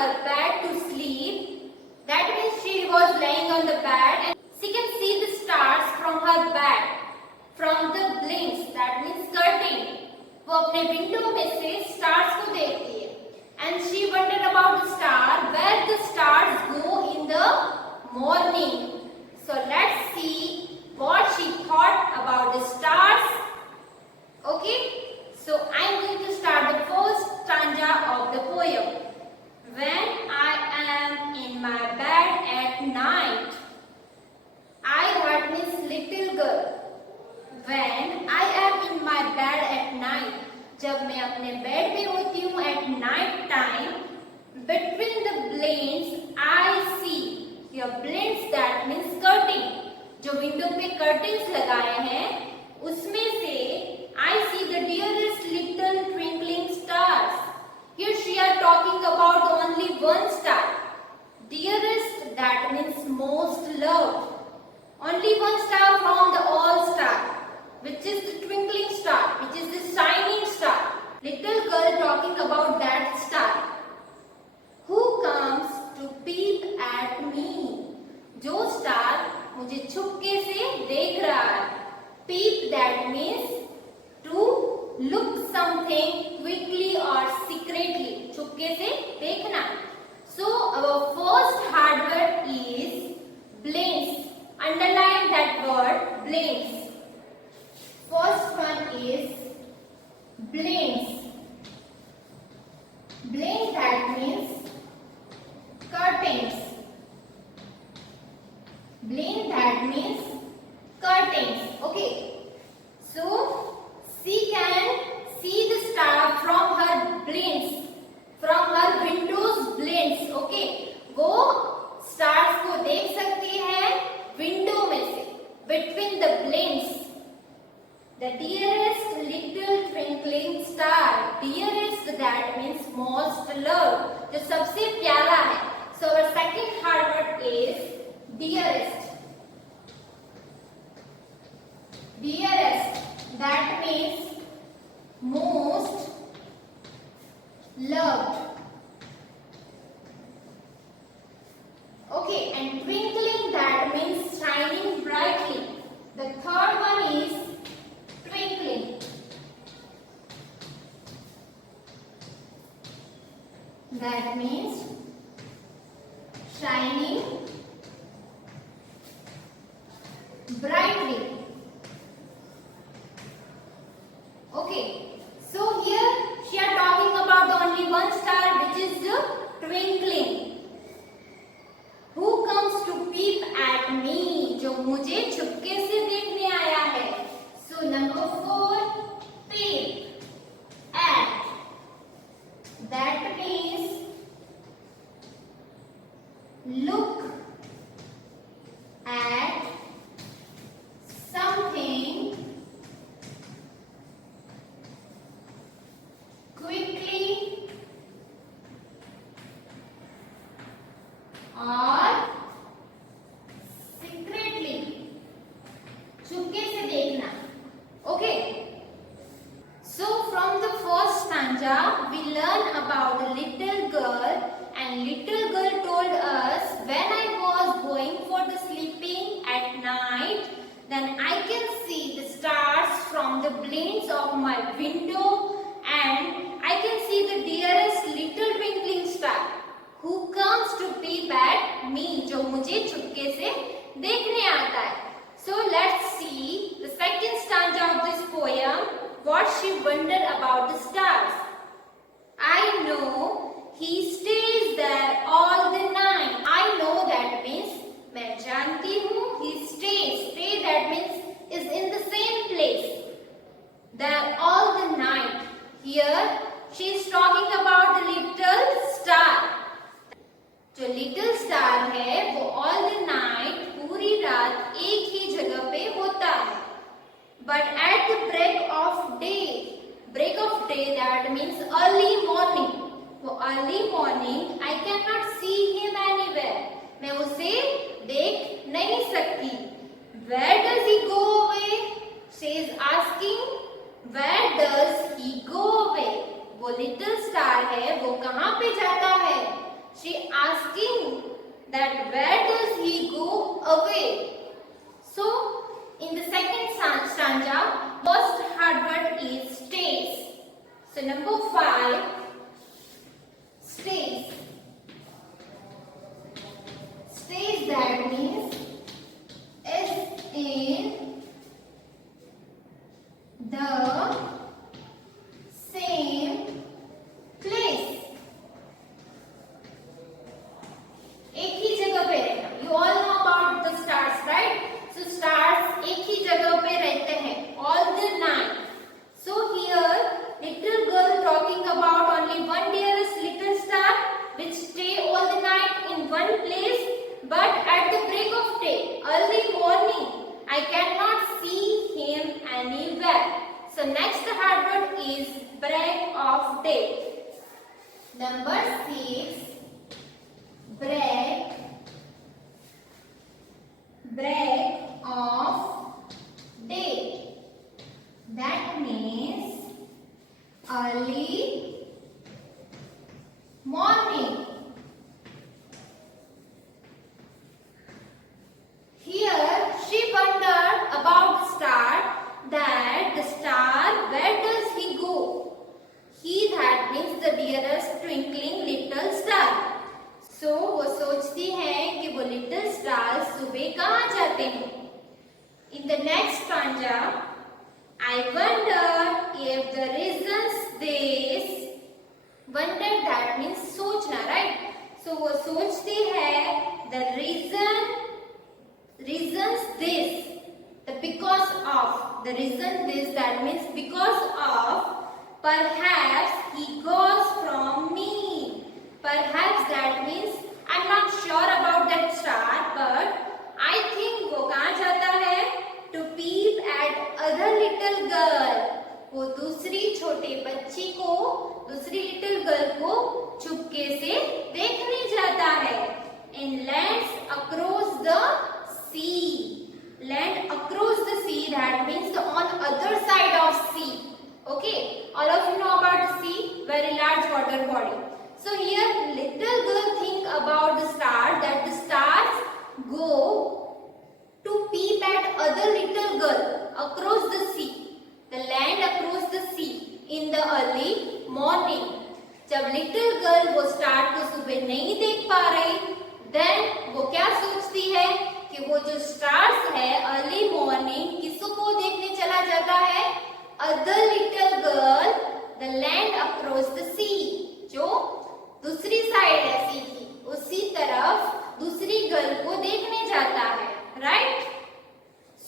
her bed to sleep. That means she was laying on the bed and she can see the stars from her bed, from the blinks, that means curtain. वो अपने window में से stars को देखती है. And she wondered about the star, where the stars go in the morning. So let's see what she thought about the stars. Okay, so I'm going to start the first stanza of the poem. When I am in my bed at night, I heard this little girl. When I am in my bed at night, जब मैं अपने bed में होती हूँ at night time, between the blinds I see. Your blinds that means curtain. जो window पे curtains लगाए हैं, उसमें से I see the dearest little twinkling stars. Here she are talking about only one star. Dearest that means most loved. Only one star from the all star, which is the twinkling star, which is the shining star. Little girl talking about that star. Who comes to peep at me? जो star मुझे छुपके से देख रहा है. Peep that means to look something quickly or secretly. छुपके से देखना. So our first hard word is blinds. Underline that word blinds. First one is blinds. Blinds that means curtains. Blind that means curtains. Okay. So she can see the star from her blinds, from her windows blinds. Okay. वो stars को देख सकती है window में से, between the blinds. The dearest little twinkling star. Dearest that means most loved. जो सबसे प्यारा है. So our second hard word is dearest. Dearest that means most loved. Okay, and twinkling that means shining brightly. The third one is twinkling. That means shining brightly. Okay, so here she are talking about the only one star, which is the twinkling. Who comes to peep at me? जो मुझे छुपके से देखने आया है. So number 4, peep at. That means look at something quickly or secretly. छुपके से देखना. Okay. So from the first stanza we learn about the little girl, and little girl told us, when I was going for the sleeping at night, then I can see the stars from the blinds of my window, and I can see the dearest little twinkling star who comes to peep at me. जो मुझे छुपके से देखने आता है. So let's see the second stanza of this poem, what she wondered about the stars. I know he stays there all the night. I know that means मैं जानती हूँ. He stays. Stay that means is in the same place. There all the night. Here she is talking about the little star. जो little star है वो all the night पूरी रात एक ही जगह पे होता है. But at the break of day that means early morning. वो early morning I cannot see him anywhere. मैं उसे देख नहीं सकती. Where does he go away? She is asking, where does he go away? वो little star है वो कहाँ पे जाता है? that where does he go away? So, in the second stanza, first hard word is stays. So, number 5, stays. Stays, that means is in the same place. एक ही जगह पे रहना. You all know about the stars, right? So stars एक ही जगह पे रहते हैं all the night. So here little girl talking about only one dearest little star which stay all the night in one place, but at the break of day, early morning, I cannot see him anywhere. So next hard word is break of day. Number 6, break of day. That means early morning. Here she wondered about the star, that the star, where does he go? He, that means the dearest twinkling little star. So वो सोचती है कि वो little star सुबह कहाँ जाते हैं. In the next stanza, I wonder if the reasons this. Wonder, that means सोचना, right? So वो सोचती है the reasons this, the because of, the reason this, that means because of, perhaps he goes from me. Perhaps, that means I'm not sure about that star, but I think वो कहाँ जाता है? To peep at other little girl. वो दूसरी छोटे बच्ची को, दूसरी लिटिल गर्ल को चुपके से देखने जाता है. In lands across the sea. Land across the sea, that means the on other side of sea. Okay, all of you know about the sea, very large water body. So here little girl think about the star, that the stars go to peep at other little girl across the sea, the land across the sea in the early morning. जब little girl वो star को सुबह नहीं देख पा रही, then वो क्या सोचती है कि वो जो stars है early morning किसको देखने चला जाता है? Other little girl, the land across the sea. जो दूसरी साइड है सी की, उसी तरफ दूसरी गर्ल को देखने जाता है, right?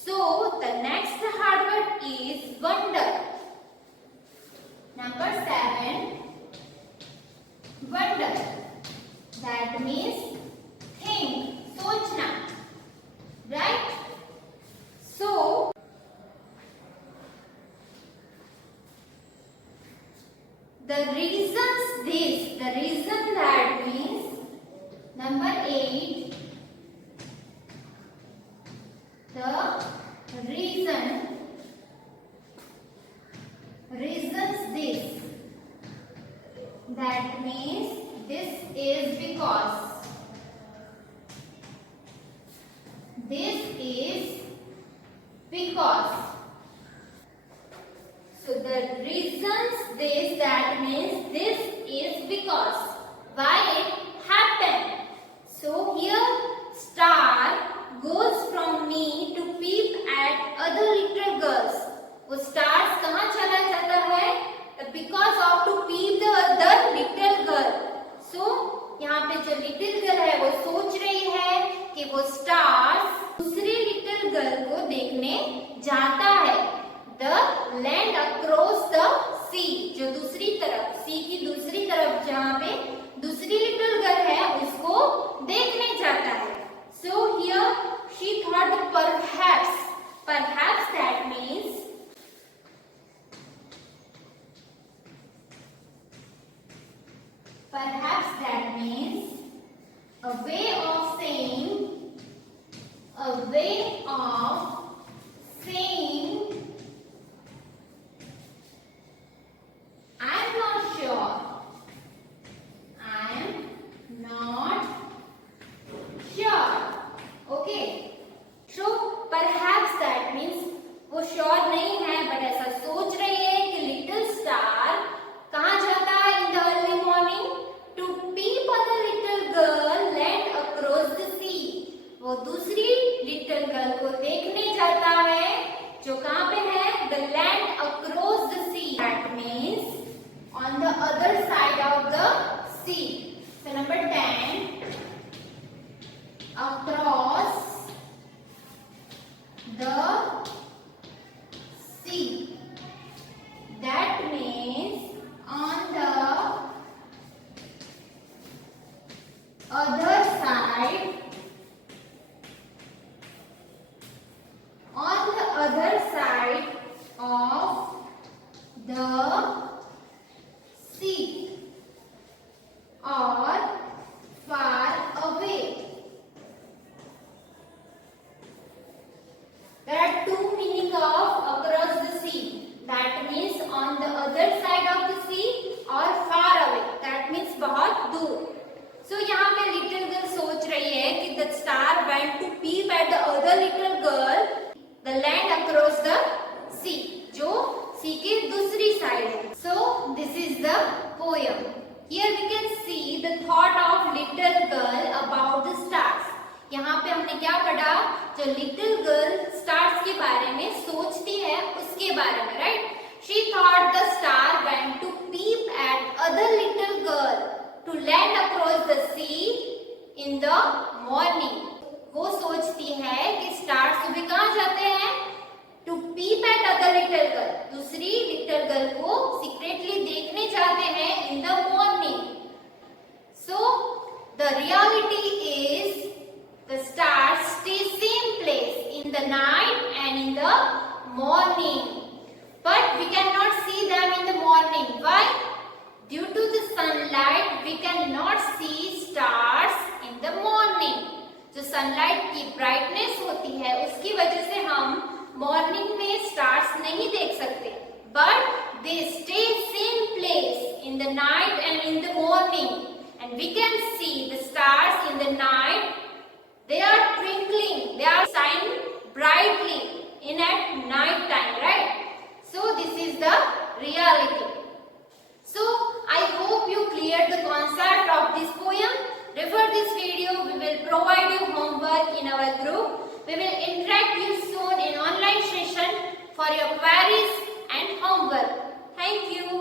So the next hard word is wonder. Number 7, wonder, that means think, सोचना, right? So the reasons this, the reason, that means number 8, the reasons this, that means this is because, this is because. So the reasons this, that means this is because. Why it happened? So here star goes from me to peep at other little girls. वो stars कहाँ चला जाता है? Because of to peep the other little girl. So यहाँ पे जो little girl है वो सोच रही है कि वो stars दूसरी little girl को देखने जाता है. The land across the sea, जो दूसरी तरफ, sea की दूसरी तरफ जहाँ पे दूसरी little girl है उसको देखने जाता है. So here she thought perhaps, that means a way of saying, I'm not sure. sea. So number 10, across the sea. That means on the other side, on the other side of the sea or far away. There are two meaning of across the sea. That means on the other side of the sea or far away. That means बहुत दूर. So यहाँ पे little girl सोच रही है कि the star went to peep at the other little girl, the land across the sea, जो sea की दूसरी side है. So this is the poem. Here we can see the thought of little girl about the stars. यहाँ पे हमने क्या पढ़ा? जो little girl stars के बारे में सोचती है उसके बारे में, right? She thought the star went to peep at other little girl to land across the sea in the morning. वो सोचती है कि स्टार सुबह कहाँ जाते हैं? To peep at other little girl. दूसरी little girl को secretly देखने जाते हैं in the morning. So the reality is the stars stay same place in the night and in the morning. But we cannot see them in the morning. Why? Due to the sunlight, we cannot see stars in the morning. जो sunlight की brightness होती है, उसकी वजह से हम morning में stars नहीं देख सकते. But they stay same place in the night and in the morning. And we can see the stars in the night. They are twinkling. They are shining brightly in at night time, right? So this is the reality. So I hope you cleared the concept of this poem. Refer this video. We will provide you homework in our group. We will interact you soon in online session for your queries and homework. Thank you.